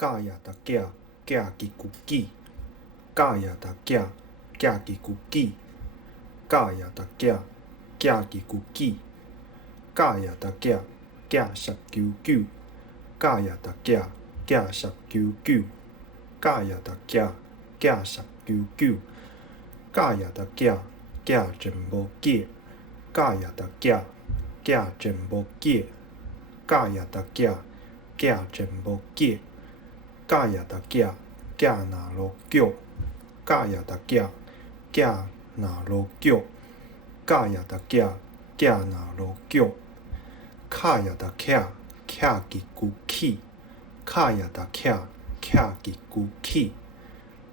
教也达囝，囝己牛己；教也达囝，囝己牛己；教也达囝，囝己牛己；教也达囝，囝十九九；教也达囝，囝十九九；教也达囝，囝十九九；教也达囝，囝真无解；教也达囝，囝真无解；教也达囝，囝真无解；教也达囝，囝若无脚；教也达囝，囝若无脚；教也达囝，囝若无脚；敲也达囝，囝己牛起；敲也达囝，囝己牛起；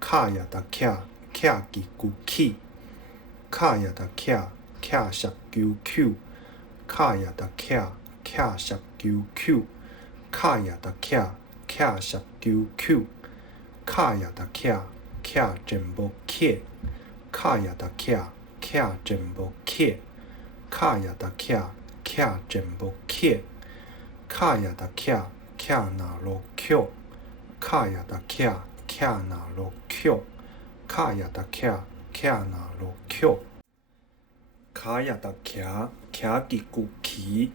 敲也达囝，囝己牛起；敲也达囝，囝十九九；敲也达囝，囝十九九；敲也达囝，囝十九九；敲也达囝，囝真无起；敲也达囝，囝真无起；敲也达囝，囝真无起；敲也达囝，囝若无脚；敲也达囝，囝若无脚；敲也达囝，囝若无脚；脚也达徛，徛己牛骑；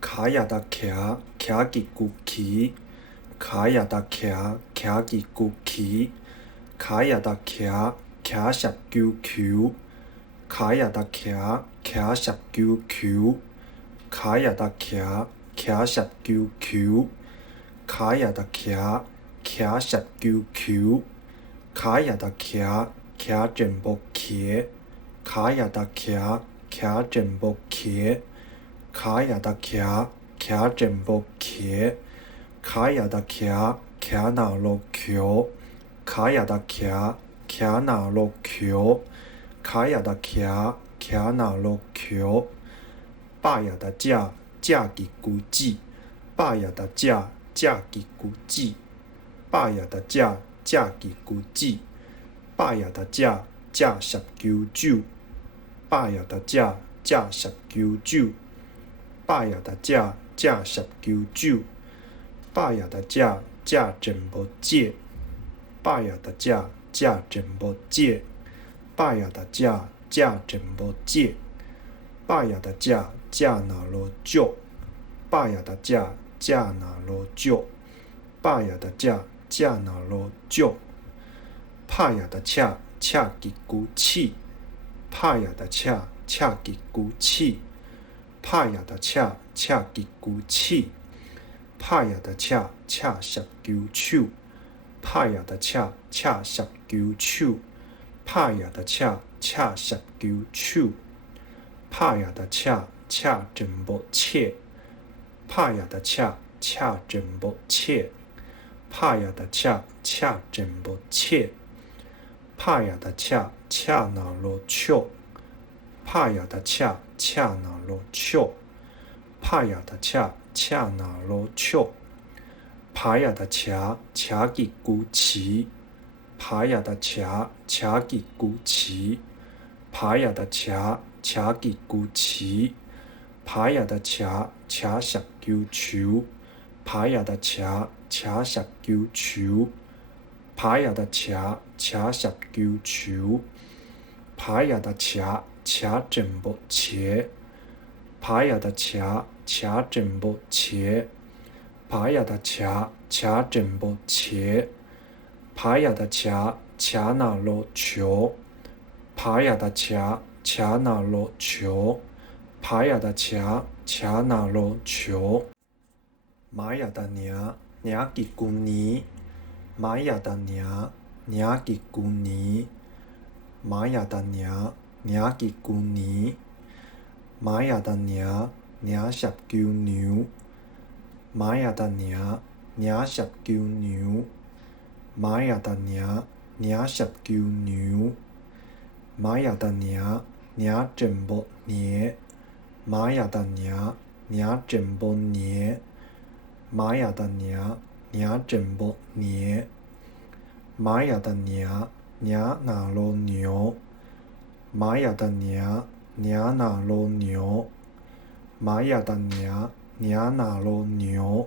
脚也达徛，徛己牛骑；脚也达徛，徛己牛骑；脚也达徛，徛十九球；脚也达徛，徛十九球；脚也达徛，徛十九球；脚也达徛，徛十九球；脚也达徛，徛真无骑；脚也达徛，徛真无骑；脚也达徛，徛真无骑；脚也达徛，徛若无桥；脚也达徛，徛若无桥；脚也达徛，徛若无桥；百也达遮，遮己牛子；百也达遮，遮己牛子；百也达遮，遮己牛子；百也达遮，遮十九九；百也达遮，遮十九九；百也达遮，遮十九九；百也达遮，遮真无解；百也达遮，遮真无解；百也达遮，遮真无解；百也达遮，遮若无足；百也达遮，遮若无足；百也达遮，遮若无足；拍也达车，车己牛齿；拍也达车，车己牛齿；拍也达车，车己牛齿；拍也达车，车十九手；拍也达车，车十九手；拍也达车，车十九手；拍也达车，车真无切；拍也达车，车真无切；拍也达车，车真无切；拍也达车，车若无笑；拍也达车，车若无笑；拍也达车，车若无笑；拍也达车，车己牛骑；拍也达车，车己牛骑；拍也达车，车己牛骑；拍也达车，车十九球；拍也达车，车十九球；拍也达车，车十九球；拍也达车，车真无切；拍也达车，车真无切；拍也达车，车真无切；拍也达车，车若无桥；拍也达车，车若无桥；拍也达车，车若无桥；买也达尔，尔己牛年；买也达尔，尔己牛年；买也达尔，尔己牛年；买也达尔，尔十九牛；买也达尔，尔十九牛；买也达尔，尔十九牛；买也达尔，尔真无年；买也达尔，尔真无年；买也达尔，尔真无年；买也达尔，尔若无牛；买也达尔，尔若无牛；买也达尔，尔若无牛；